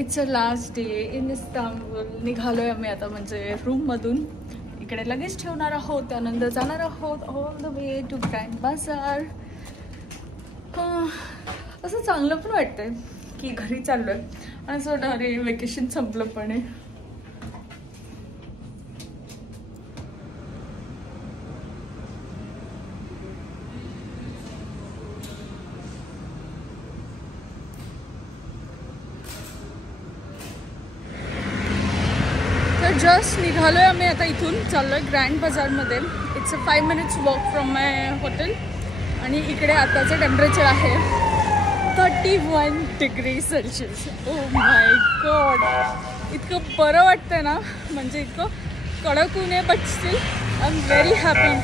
It's a last day in Istanbul. निघालोय आम्ही आता म्हणजे रूममधून. इकडे लगेच ठेवणार आहोत, त्यानंतर जाणार आहोत all the way to Grand Bazaar. असं चांगलं पण वाटतंय की घरी चाललोय आणि असं वाटतं अरे वेकेशन संपलं पण आहे. जस्ट निघालोय आम्ही आता. इथून चाललोय ग्रँड बाजारमध्ये. It's a 5 minutes walk from my hotel. आणि इकडे आताचं टेम्परेचर आहे 31 degree Celsius. Oh my God, इतकं बरं वाटतंय ना, म्हणजे इतकं कडक ऊन आहे but still I am very happy.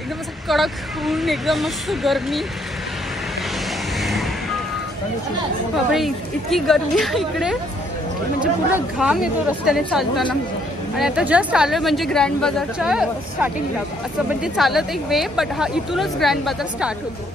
एकदम असं कडक ऊन, एकदम मस्त गरमी. बापरे इतकी गरमी आहे इकडे, म्हणजे पूर्ण घाम येतो रस्त्याने चालताना. आणि आता जस्ट आलोय म्हणजे ग्रँड बाजारच्या स्टार्टिंगला. असं म्हणजे चालत एक वे, बट हा इथूनच ग्रँड बाजार स्टार्ट होतो.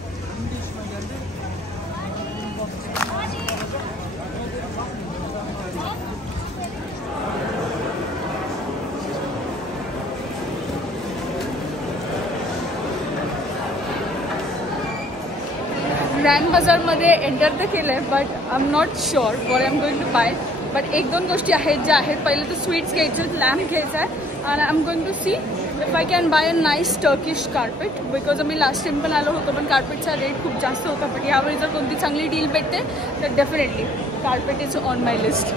ग्रँड बाजारमध्ये एंटर तर केलं आहे, but I am not sure what I am going to buy. But एक दोन गोष्टी आहेत ज्या आहेत. पहिले तर स्वीट्स घ्यायचे, लॅम्प घ्यायचा आहे. आणि I am going to see if I can buy a nice Turkish carpet. Because आम्ही लास्ट टाइम पण आलो होतो, पण कार्पेटचा रेट खूप जास्त होता. पण यावेळी जर कोणती चांगली डील भेटते तर definitely carpet is on my list.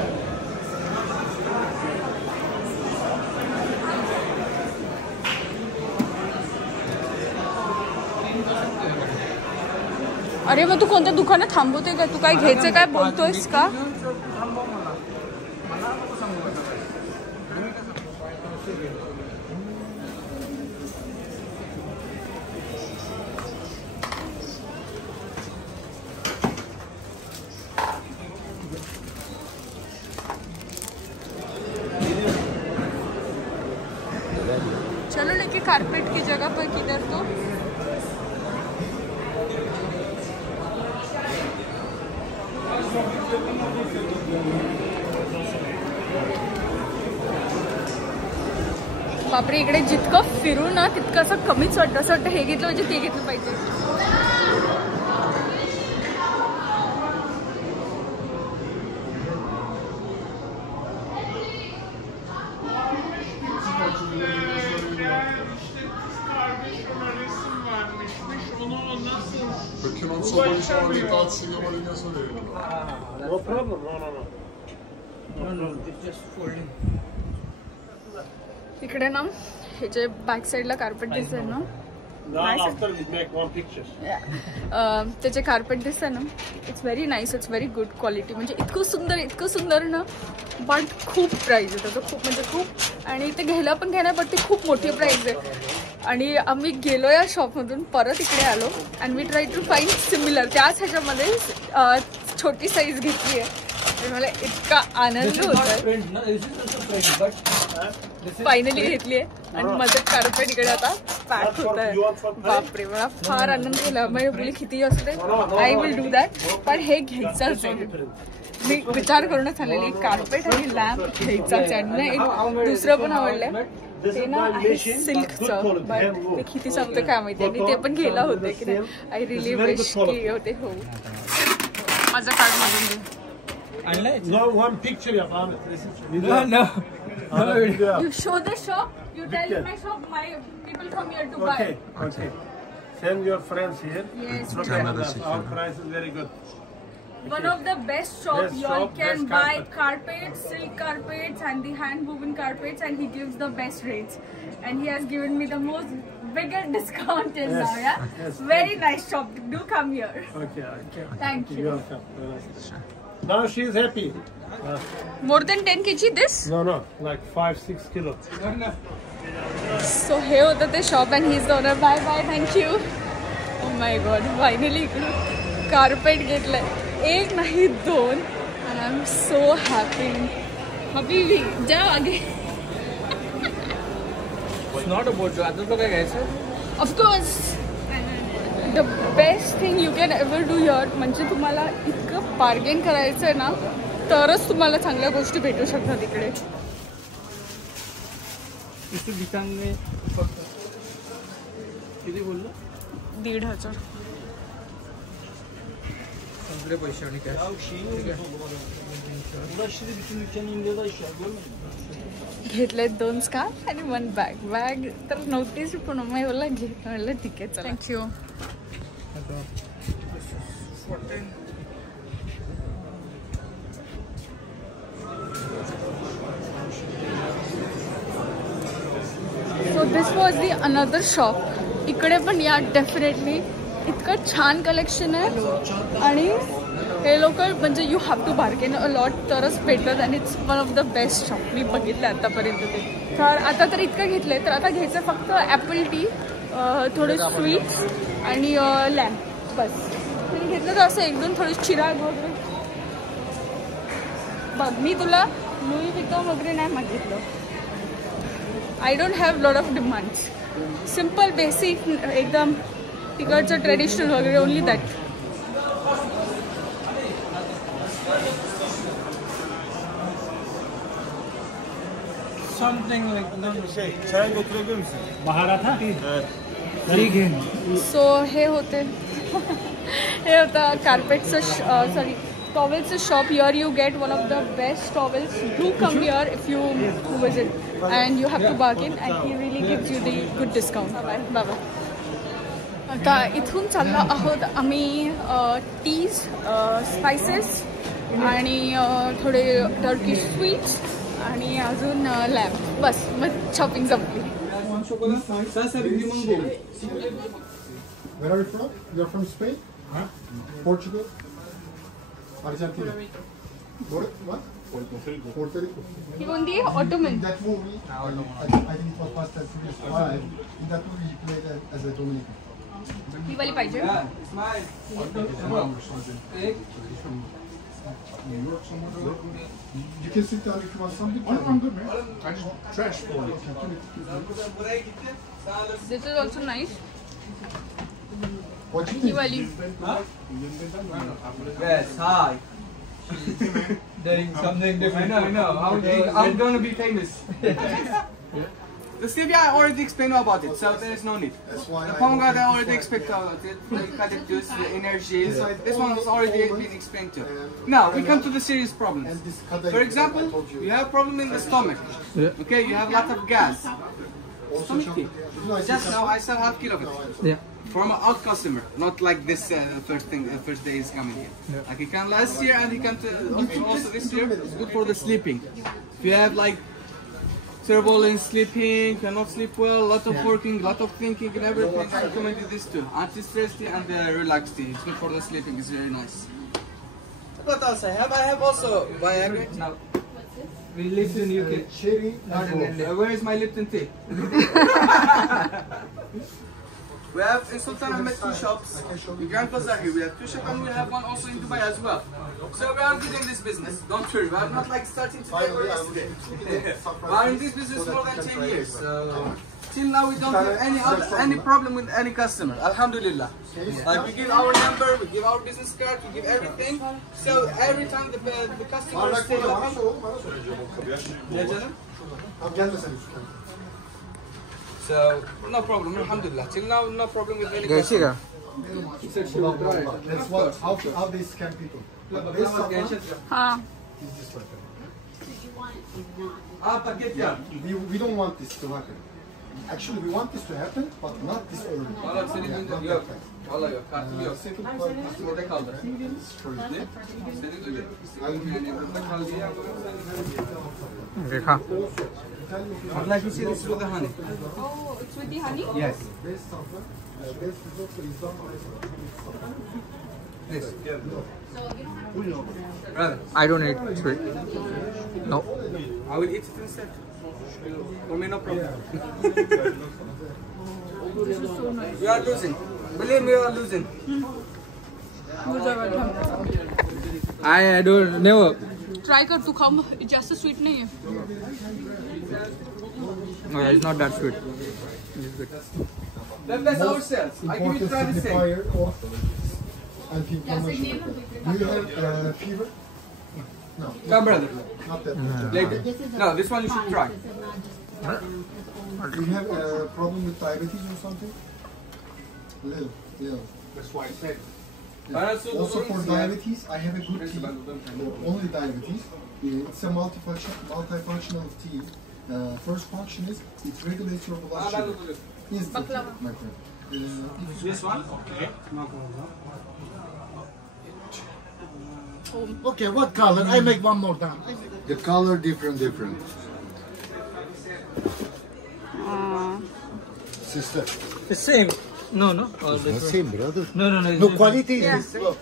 अरे मग तू कोणत्या दुकानात थांबवते का? तू काय घ्यायचं काय बोलतोयस का? चलो लेके कारपेट की जगह पर किधर तो बापरे, इकडे जितकं फिरू ना तितकं असं कमीच वाटतं. असं वाटतं हे घेतलं म्हणजे ते घेतलं पाहिजे. No problem. No. It's just folding. इकडे ना हे जे बॅक साईडला कार्पेट दिसतंय ना, त्याचे कार्पेट दिसतंय ना, it's very nice. It's very good quality. म्हणजे इतकं सुंदर ना, बट खूप प्राईज आहे त्याचं, खूप म्हणजे खूप. आणि ते घ्यायला पण घेणार, बट ते खूप मोठी प्राईज आहे. आणि आम्ही गेलो या शॉपमधून, परत इकडे आलो and we try to find similar. त्याच ह्याच्यामध्ये छोटी साईज घेतली आहे. मला इतका आनंद होतोय. फायनली घेतली आहे आणि माझं कार्पेट इकडे आता पॅक होत आहे. बापरे, मला फार आनंद झाला. म्हणजे बोली किती असते आय विल डू दॅट, पण हे घ्यायचंच आहे. मी विचार करूनच आलेली कार्पेट आणि लॅम्प घ्यायचाच आहे. आणि एक दुसरं पण आवडलंय, ते ना आहे सिल्कचं, बट ते किती सांगतं काय माहिती. आणि ते पण घ्यायला होते की नाही. आय रिली विश की होते. हो, माझं कार्ड मागून दे. No, one picture about it. No. You show the shop, you tell my shop, my people come here to buy. Okay. Send your friends here. Yes. Look at that. Our price is very good. One of the best shops. Best You all shop, can best buy carpet. carpets, silk carpets and the hand woven carpets, and he gives the best rates. And he has given me the most bigger discount till now. Yeah. Yes. Very nice shop. Do come here. Okay. Thank you. You're welcome. Now she's happy. More than 10 kg this? No, like 5-6 kilo. So हे होतं ते shop and he is the owner. Bye bye, thank you. Oh my god, finally इकडून carpet घेतलंय. एक नाही दोन. And I am so happy. हबीबी जा आगे. It's not about you. आता तो काय घ्यायचं? Of course the best thing you can ever do here. म्हणजे तुम्हाला इतकं बार्गेन करायचं आहे ना, तरच तुम्हाला चांगल्या गोष्टी भेटू शकतात इकडे. इथे गीतांनी फक्त किती बोललो 1,500 सगळे पैसे आणि कॅश. घेतले 2 स्कार्फ आणि 1 बॅग तर नव्हतीच पण मी बोलला घेत म्हणलं ठीक आहे चला. Thank you. So this was the another shop. इकडे पण या डेफिनेटली इतकं छान कलेक्शन आहे आणि हे लोक म्हणजे you have to bargain a lot तरच भेटतात आणि it's one of the best shop मी बघितलं आतापर्यंत ते. तर आता तर इतकं घेतलंय तर आता घ्यायचं फक्त ॲपल टी, थोडे स्वीट्स आणि लॅम्प बस. मी घेतलं तर असं 1-2 थोडी चिराग वगैरे. बघ मी तुला लुई विटॉन वगैरे नाही मागितलं. I don't have lot of demands. Simple basic एकदम तिकडचं ट्रेडिशनल वगैरे only that. Something like Maharata? ठीक आहे. सो हे होते हे होतं कार्पेटचं सॉरी टॉवेलचं शॉप. Here you get one of the best towels. Do come here if you visit and you have to bargain and he really gives you the good discount. Bye bye. आता इथून चाललो आहोत आम्ही टीज, स्पायसेस आणि थोडे Turkey sweets आणि अजून लॅम्प बस. मग शॉपिंग संपली. Where are you from? You're from Spain? Huh? Portugal? Argentina? What? Puerto Rico. ही कोणती Ottoman. In that movie, I think it was Fast and Furious 5. In that movie, he played as a Dominican. ही वाली पाहिजे. You can sit down if you want something. I'm good, man. I just want trash for it. This is also nice. What do you ही think? वाली. Yes, hi. Doing something different. I know. I'm gonna be famous. The stevia I already explained about it, so there is no need. That's why The pomegranate I already explained about it, the eucalyptus, the energies. This one was already been explained to. Now we come to the serious problems. And this kadayıf For I example, told you. you have problem in the stomach. Okay, you have a lot of gas. Also Stomach tea. No, I Just said now I sell half kilo of it. Yeah. From an out customer, not like this first day is coming here. Like he came last year and he came to also this year. It's good for the sleeping. If you have like trouble in sleeping, cannot sleep well, lot of working, lot of thinking and everything, I recommend you this too. Anti-stress tea and the relax tea. It's good for the sleeping. It's very nice. What else I have? I have also Viagra. Now, we lived in UK. cherry Not in India. Where is my Lipton tea? We have in Sultan Ahmed 2 shops. The Grand Bazaar here. We have 2 shops and we have one also in Dubai as well. So we are good in this business. Don't worry. We are not like starting today or yesterday. We are in this business more than 10 years. So till now we don't have any problem with any customer. Alhamdulillah. Like we give our number, we give our business card, we give everything. So every time the customer stay open. Yeah, Jana? Abi gelmesen üstüne. So no problem. Alhamdulillah. Till now no problem with any customer. That's what, how they scam people. But this one हां. is just like that. Ah, paket ya. We don't want this to happen. Actually, we want this to happen, but not this early. Valla senin önünde yok. Valla yok. Kartım yok. Second part is Burada kaldı. for you. Senin önünde burada kaldı ya. Rekha. I'd like to see this with the honey. Oh, it's with the honey? Yes. Best stuff, best is also Islam. This. Brother, I don't eat sweet. No. I will eat it instead. For me, no problem. This is so nice. We are losing. Believe me, we are losing. I don't never. Try कर तू खाऊ. जास्त स्वीट नाही आहे. No, it's not that sweet. Then that's ourselves. I give you try the same. Fire or anti-inflammation. Do you have fever? No. Come, brother. Not that. Later. No, this one you should try. Do you have a problem with diabetes or something? Little. That's why I said. Also for diabetes, I have a good tea. Only diabetes. It's a multifunctional tea. First function is it regulates your blood sugar. Instantly, my friend. This one? Okay. Okay, what color? I make one more down. The color different. Sister. The same. No. The same, brother. No. No quality. Yeah. Look,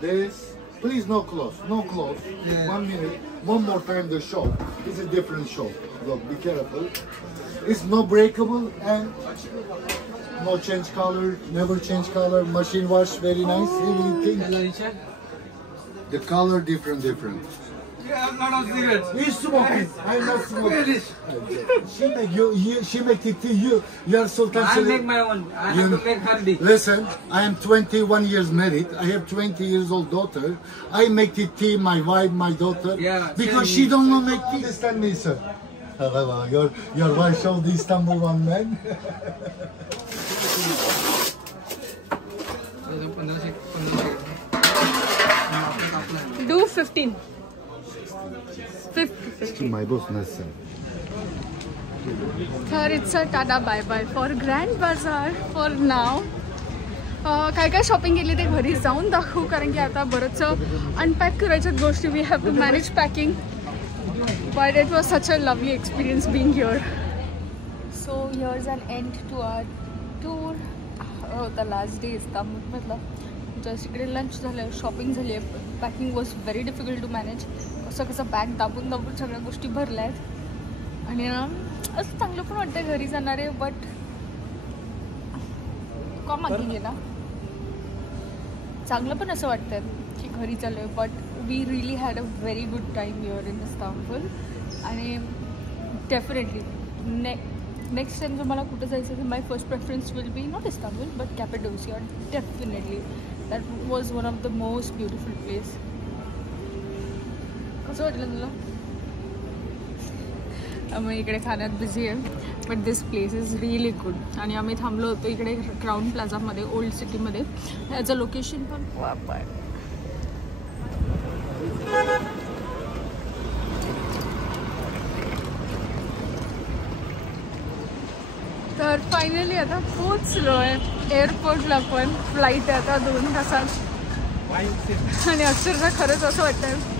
This. Please no close. Yeah. 1 minute. One more time the show. It's a different show. Look, be careful. It's no breakable and no change color. Never change color. Machine wash very nice. Everything. The color different. Yeah, I'm not on cigarettes. he's smoking. I'm not smoking. She make it to you. You are Sultan I Selim. make my own. I have to make hardi. Listen, I am 21 years married. I have 20 years old daughter. I make the tea, my wife, my daughter. Yeah, because same she me. don't know make tea. Understand me, sir. Your wife showed the Istanbul one man. Do 15. 50. My boss, Nasser. तर it's a tata bye bye for Grand Bazaar for now. काय shopping केली ते घरी जाऊन दाखवू, कारण की आता बरंचसं अनपॅक करायच्या गोष्टी. We have to manage packing, but it was such a lovely experience being here. So here's an end to our tour. The last day इस्तांबूलमधला. जस्ट इकडे लंच झालं, शॉपिंग झाली आहे. Packing was very difficult to manage. कसं bag दाबून सगळ्या गोष्टी भरल्या आहेत. आणि ना असं चांगलं पण वाटतं घरी जाणारे, बट का मागे गेला. चांगलं पण असं वाटतं की घरी चालू आहे, but we really had a very good time here in Istanbul. आणि डेफिनेटली नेक्स्ट टाइम जर मला कुठं जायचं तर my first preference will be not Istanbul but Cappadocia. Definitely that was one of the most beautiful place. कसं वाटलं तुला? आम्ही इकडे खाण्यात बिझी आहे, but this place is really good. आणि आम्ही थांबलो होतो इकडे क्राऊन प्लाझामध्ये, ओल्ड सिटीमध्ये. याचं लोकेशन पण खूप आहे. तर फायनली आता पोचलो आहे एअरपोर्टला. पण फ्लाईट आहे आता 2 तासात. आणि अक्षरशः खरंच असं वाटतं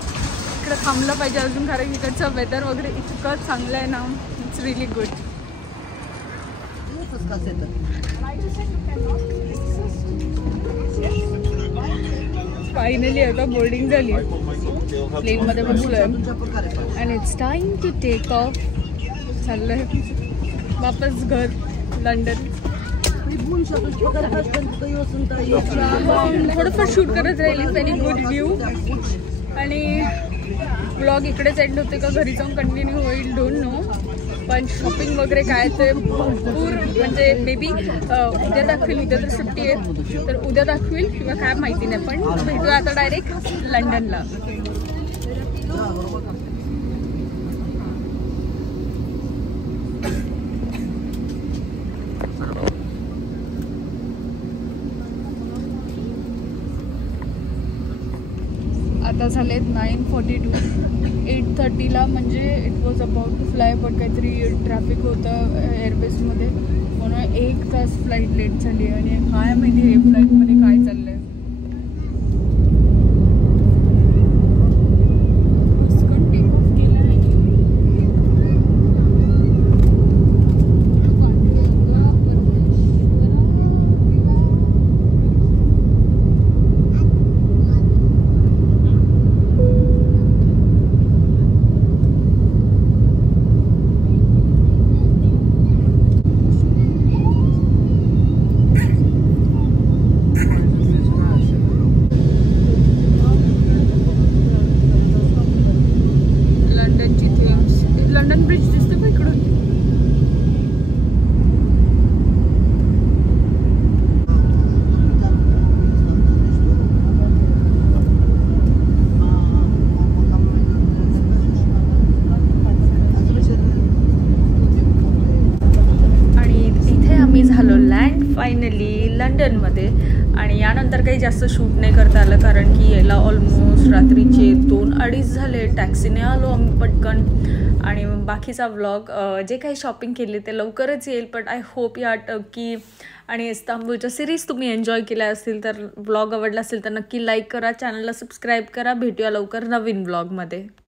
इकडे थांबलं पाहिजे अजून, कारण इकडचं वेदर वगैरे इतकं चांगलं आहे ना. It's really good. फायनली आता बोर्डिंग झाली, प्लेनमध्ये बसलोय and it's time to take off. चाललंय वापस घर लंडन. थोडंफार शूट करत राहिली. Very good view. आणि ब्लॉग इकडेच एंड होते का घरी जाऊन कंटिन्यू होईल डोंट नो. पण शॉपिंग वगैरे काय ते भरपूर, म्हणजे मे बी उद्या दाखवेल. उद्या तर सुट्टी आहे तर उद्या दाखवेल किंवा काय माहिती नाही. पण भेटूया आता डायरेक्ट लंडनला. आता झालेत 9:42. 8:30ला म्हणजे it was about to fly, but काहीतरी ट्रॅफिक होतं एअरबेसमध्ये म्हणून 1 तास फ्लाईट लेट झाली. आणि काय माहिती आहे फ्लाईटमध्ये काय चाललं आहे. फायनली लंडनमध्ये. आणि यानंतर काही जास्त शूट नाही करता आलं कारण की यायला ऑलमोस्ट रात्रीचे 2-2:30 झाले. टॅक्सीने आलो आम्ही पटकन. आणि बाकीचा व्लॉग जे काही शॉपिंग केली ते लवकरच येईल. बट आय होप या टर्की आणि इस्तांबूलच्या सिरीज तुम्ही एन्जॉय केल्या असतील तर व्लॉग आवडला असेल तर नक्की लाईक करा, चॅनलला सबस्क्राईब करा. भेटूया लवकर नवीन व्लॉगमध्ये.